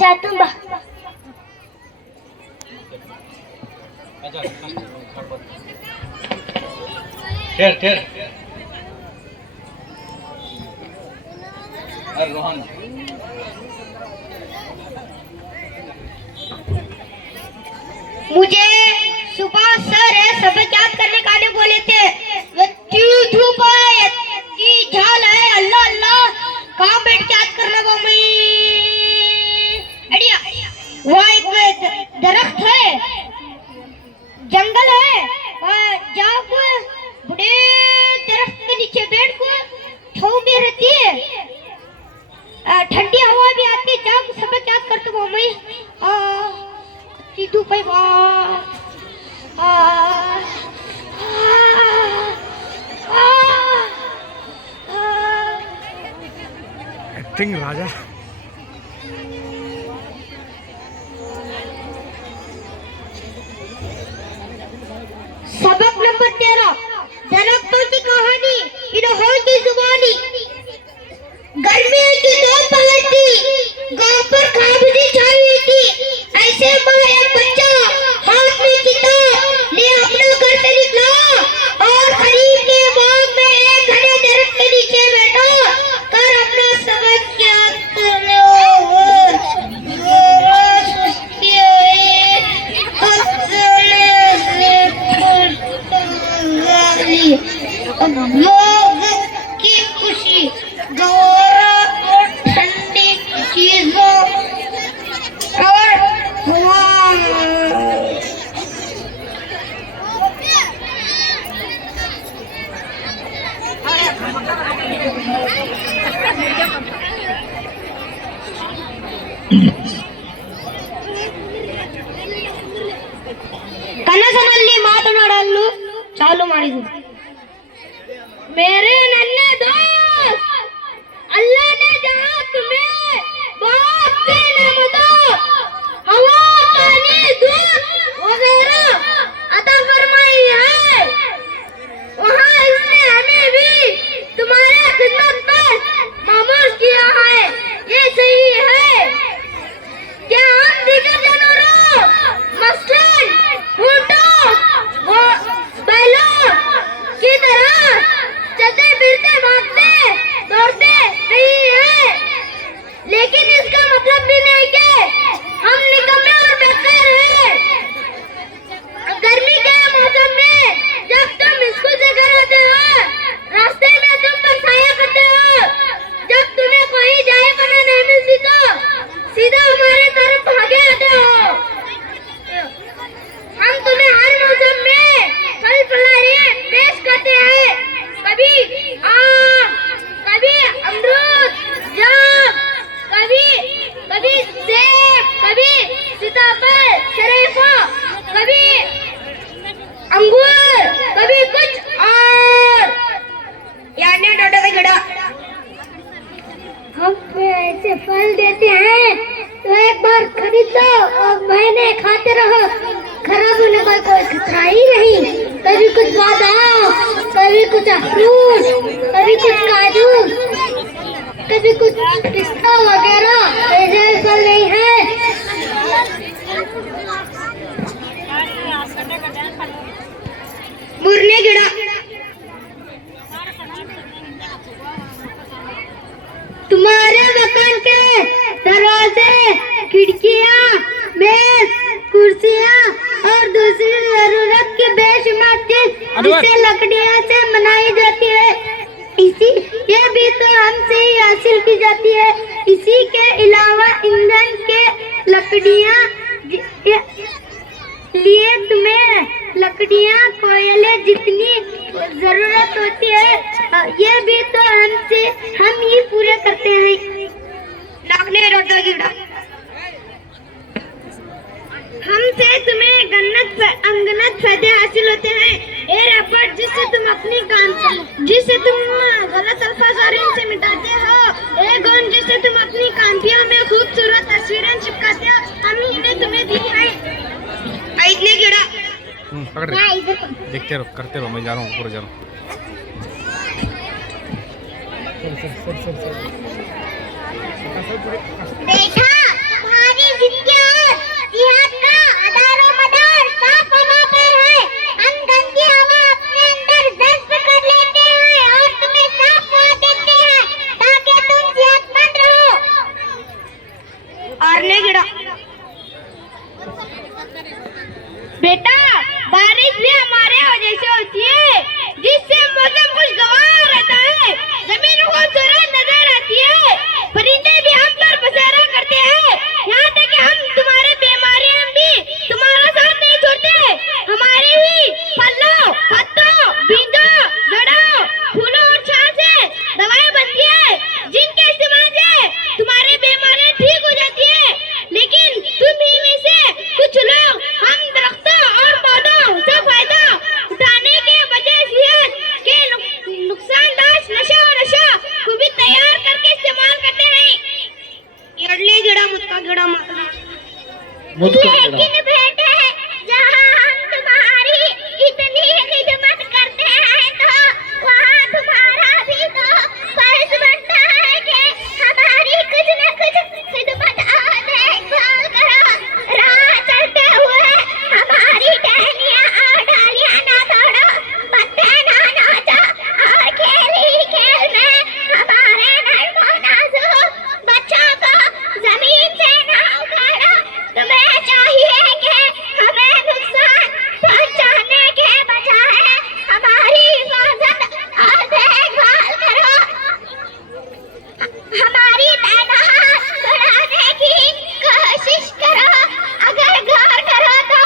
जा तुम बा ठेर ठेर अरे रोहन मुझे सुबह सर है सब याद करने का बोले थे धूप है झाल है अल्लाह अल्लाह कहाँ बैठ के याद करना वो मैं अड़िया वहाँ एक दरख्त है जंगल है वहाँ जाओ बड़े दरख्त के नीचे बैठ को छाँव भी रहती है ठंडी हवा भी आती है जाओ सब याद करते वो मैं धूप है एक्टिंग राजा सबक नंबर 13 दरख्तों की कहानी इन्हों की जुबानी गर्मी की दोपहर थी गांव पर खाबदी छाई हुई थी ऐसे माँ एक बच्चा हाथ में किताब ले अपना घर से निकला और खरीद के बाग में एक घने दरख्त के नीचे बैठा कर अपना सबक याद करने लोग की खुशी गौरव और ठंडी चीजों और ಕನಸಿನಲ್ಲಿ ಮಾತನಾಡಲು ಚಾಲು ಮಾಡಿದ್ರು मेरे नन्हे दोस्त अल्लाह ने जहाँ तुम्हें बहुत सी नेमतों हवा पानी दूध वगैरह अता फरमाई है वहाँ इसने हमें भी तुम्हारे खिदमत पर मामूर किया है ये सही है क्या हम दीगर जानवरों मसलन ऊँटों बैलों की तरह चलते फिरते भागते दौड़ते नहीं है लेकिन इसका मतलब भी नहीं कि हम निकम्मे और बेकार हैं गर्मी के मौसम में जब तुम स्कूल से घर आते हो रास्ते में तुम बरसाया करते हो जब तुम्हें कोई जाए पना नहीं मिलती तो सीधा हमारे तरफ भागे आते हो हम तुम्हें हर मौसम में फल फलारी पेश करते हैं कभी आम कभी अमरूद जाम कभी सेब कभी सीताफल शरीफा कभी अंगूर कभी कुछ और यानी डोडा का गड़ा हम ऐसे फल देते हैं तो एक बार खरीदो और महीने खाते रहो खराब होने का कोई खतरा ही नहीं कभी कुछ बादाम कभी कुछ अखरोट कभी कुछ काजू कभी कुछ पिस्ता वगैरह ऐसे फल नहीं है मुरने गिड़ा तुम्हारे मकान के दरवाजे खिड़कियाँ मेज कुर्सियाँ और दूसरी जरूरत की बेशुमार चीज जिसे लकड़ियाँ से बनाई जाती है इसी ये भी तो हमसे ही हासिल की जाती है इसी के अलावा ईंधन के लकड़ियाँ लिए तुम्हें लकड़ियाँ कोयले जितनी जरूरत होती है ये भी तो हम ही पूरे करते हैं नाकने रोटा गिड़ा हमसे तुम्हें अनगनत फायदे हासिल होते हैं ए रबर जिससे तुम गलत अल्फाज और इनसे मिटाते हो ए गौन जिससे तुम अपनी कांतियों में खूबसूरत तस्वीरें चिपकाते हो हम इन्हें तुम्हें दी है इतने गिड़ा पकड़ देखते रहो करते रहो मैं जा रहा हूँ ऊपर जा रहा हूँ बेटा तुम्हारी जिनके और सेहत का आधार मदार साफ हवा पर है। हम गंदी हवा अपने अंदर जज्ब कर लेते हैं और तुम्हें साफ हवा देते हैं ताकि तुम सेहतमंद रहो। आरने गिड़ा बेटा, बारिश भी हमारे वजह से होती है, जिससे मौसम खुशगवार रहता है, जमीन खूबसूरत नजर आती है, परिंदे भी हम पर बसेरा करते हैं, यहाँ तक कि हम तुम्हारे बीमारियों में भी तुम्हारा साथ नहीं छोड़ते। हमारे ही फलों, पत्तों, बीजों, जड़ों, फूलों और छाल से दवाएं बनती है, जिनके इस्तेमाल से तुम्हारी बीमारियां ठीक हो जाती है। लेकिन तुम ही में से कुछ लोग हम दरख्तों और पौधों से फायदा उठाने के वजह सेहत के नुकसानदायक नशा को भी तैयार करके इस्तेमाल करते हैं। लेकिन बेटे, जहाँ हम तुम्हारी इतनी खिदमत करते हैं तो वहाँ तुम्हारा भी तो फर्ज बनता है कि हमारी कुछ न कुछ खिदमत और देखभाल करो। राह चलते हुए हमारी टहनियाँ और डालियाँ ना तोड़ो, पत्ते ना नोचो और खेल ही खेल में हमारे नन्हे नाजुक बच्चों को जमीन से ना उखाड़ो। तुम्हें चाहिए कि हमें नुकसान पहुंचाने के बजाय हमारी हिफाजत और देखभाल करो। हमारी तैनात बढ़ाने की कोशिश करो। अगर गौर करो तो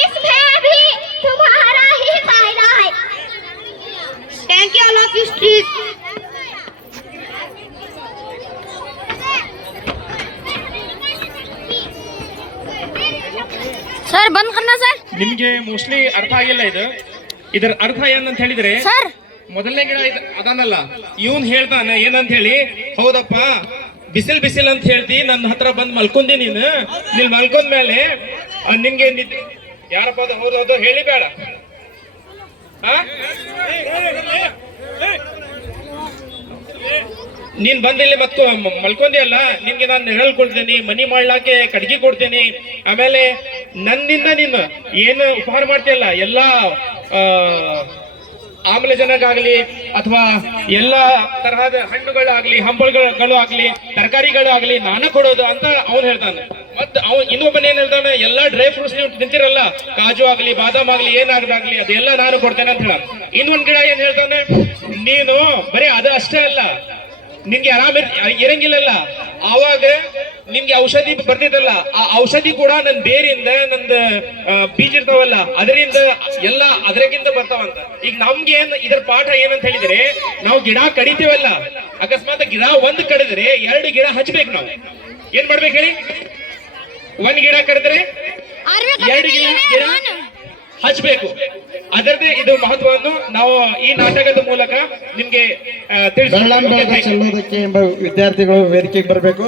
इसमें भी तुम्हारा ही फायदा है। Thank you all of you street. Sir बंद करना सर। ನಿಮ್ಗೆ ಮೋಸ್ಟ್ಲಿ ಅರ್ಥ ಆಗಿಲ್ಲ ಇದರ ಅರ್ಥ ಏನಂತ ಹೇಳಿದ್ರೆ, ಸರ್ ಮೊದಲನೇ ಗಿಡ ಅದಾನಲ್ಲ, ಇವನ್ ಹೇಳ್ತಾನೆ ಏನಂತ ಹೇಳಿ, ಹೌದಪ್ಪ ಬಿಸಿಲ್ ಅಂತ ಹೇಳ್ತಿ, ನನ್ನ ಹತ್ರ ಬಂದ್ ಮಲ್ಕೊಂಡಿ ನೀನು ಮಲ್ಕೊಂಡ್ ಮೇಲೆ ನಿನ್ಗೆ ಯಾರಪ್ಪ ಅದು, ಹೌದು ಹೇಳಿ ಬೇಡ, ನೀನ್ ಬಂದಿಲ್ಲಿ ಮಲ್ಕೊಂಡಿ ಅಲ್ಲ, ನಿನ್ಗೆ ನಾನು ನೆರಳು ಕೊಡ್ತೀನಿ, ಮನಿ ಮಾಡ್ಲಾಕೆ ಕಡ್ಗಿ ಕೊಡ್ತೀನಿ, ಆಮೇಲೆ ನನ್ನಿಂದ ನೀನು ಏನು ಉಪಹಾರ ಮಾಡ್ತೀಯಲ್ಲ, ಎಲ್ಲಾ ಆಮ್ಲಜನಕಾಗ್ಲಿ ಅಥವಾ ಎಲ್ಲಾ ತರಹದ ಹಣ್ಣುಗಳಾಗ್ಲಿ, ಹಂಬಳುಗಳು ಆಗ್ಲಿ, ತರಕಾರಿಗಳು ಆಗ್ಲಿ ನಾನು ಕೊಡೋದು ಅಂತ ಅವ್ನು ಹೇಳ್ತಾನೆ. ಮತ್ ಇನ್ನೊಬ್ಬನ ಏನ್ ಹೇಳ್ತಾನೆ, ಎಲ್ಲಾ ಡ್ರೈ ಫ್ರೂಟ್ಸ್ ನೀವು ತಿಂತಿರಲ್ಲ, ಕಾಜು ಆಗ್ಲಿ, ಬಾದಾಮ್ ಆಗ್ಲಿ, ಏನಾಗದಾಗ್ಲಿ ಅದೆಲ್ಲ ನಾನು ಕೊಡ್ತೇನೆ ಅಂತ ಹೇಳ. ಇನ್ನೊಂದ್ ಗಿಡ ಏನ್ ಹೇಳ್ತಾನೆ, ನೀನು ಬರೀ ಅದು ಅಷ್ಟೇ ಅಲ್ಲ, ನಿನ್ಗೆ ಆರಾಮ ಇರಂಗಿಲ್ಲಲ್ಲ, ಆವಾಗ ನಿಮ್ಗೆ ಔಷಧಿ ಬರ್ತಿದ್ದಲ್ಲ, ಆ ಔಷಧಿ ಕೂಡ ನನ್ ಬೇರಿಂದ ನಂದು ಬೀಜ ಇರ್ತಾವಲ್ಲ ಅದರಿಂದ ಎಲ್ಲ ಅದ್ರಾಗಿಂದ ಬರ್ತಾವಂತ. ಈಗ ನಮ್ಗೆ ಇದ್ರ ಪಾಠ ಏನಂತ ಹೇಳಿದ್ರೆ, ನಾವು ಗಿಡ ಕಡಿತೀವಲ್ಲ, ಅಕಸ್ಮಾತ್ ಗಿಡ ಒಂದ್ ಕಡಿದ್ರೆ 2 ಗಿಡ ಹಚ್ಬೇಕು. ನಾವು ಏನ್ ಮಾಡ್ಬೇಕು ಹೇಳಿ, 1 ಗಿಡ ಕಡಿದ್ರೆ 2 ಗಿಡ ಹಚ್ಬೇಕು. ಅದರದೇ ಇದು ಮಹತ್ವವನ್ನು ನಾವು ಈ ನಾಟಕದ ಮೂಲಕ ನಿಮ್ಗೆ ತಿಳಿಸೋದಕ್ಕೆ ಎಂಬ ವಿದ್ಯಾರ್ಥಿಗಳು ವೇದಿಕೆಗೆ ಬರಬೇಕು.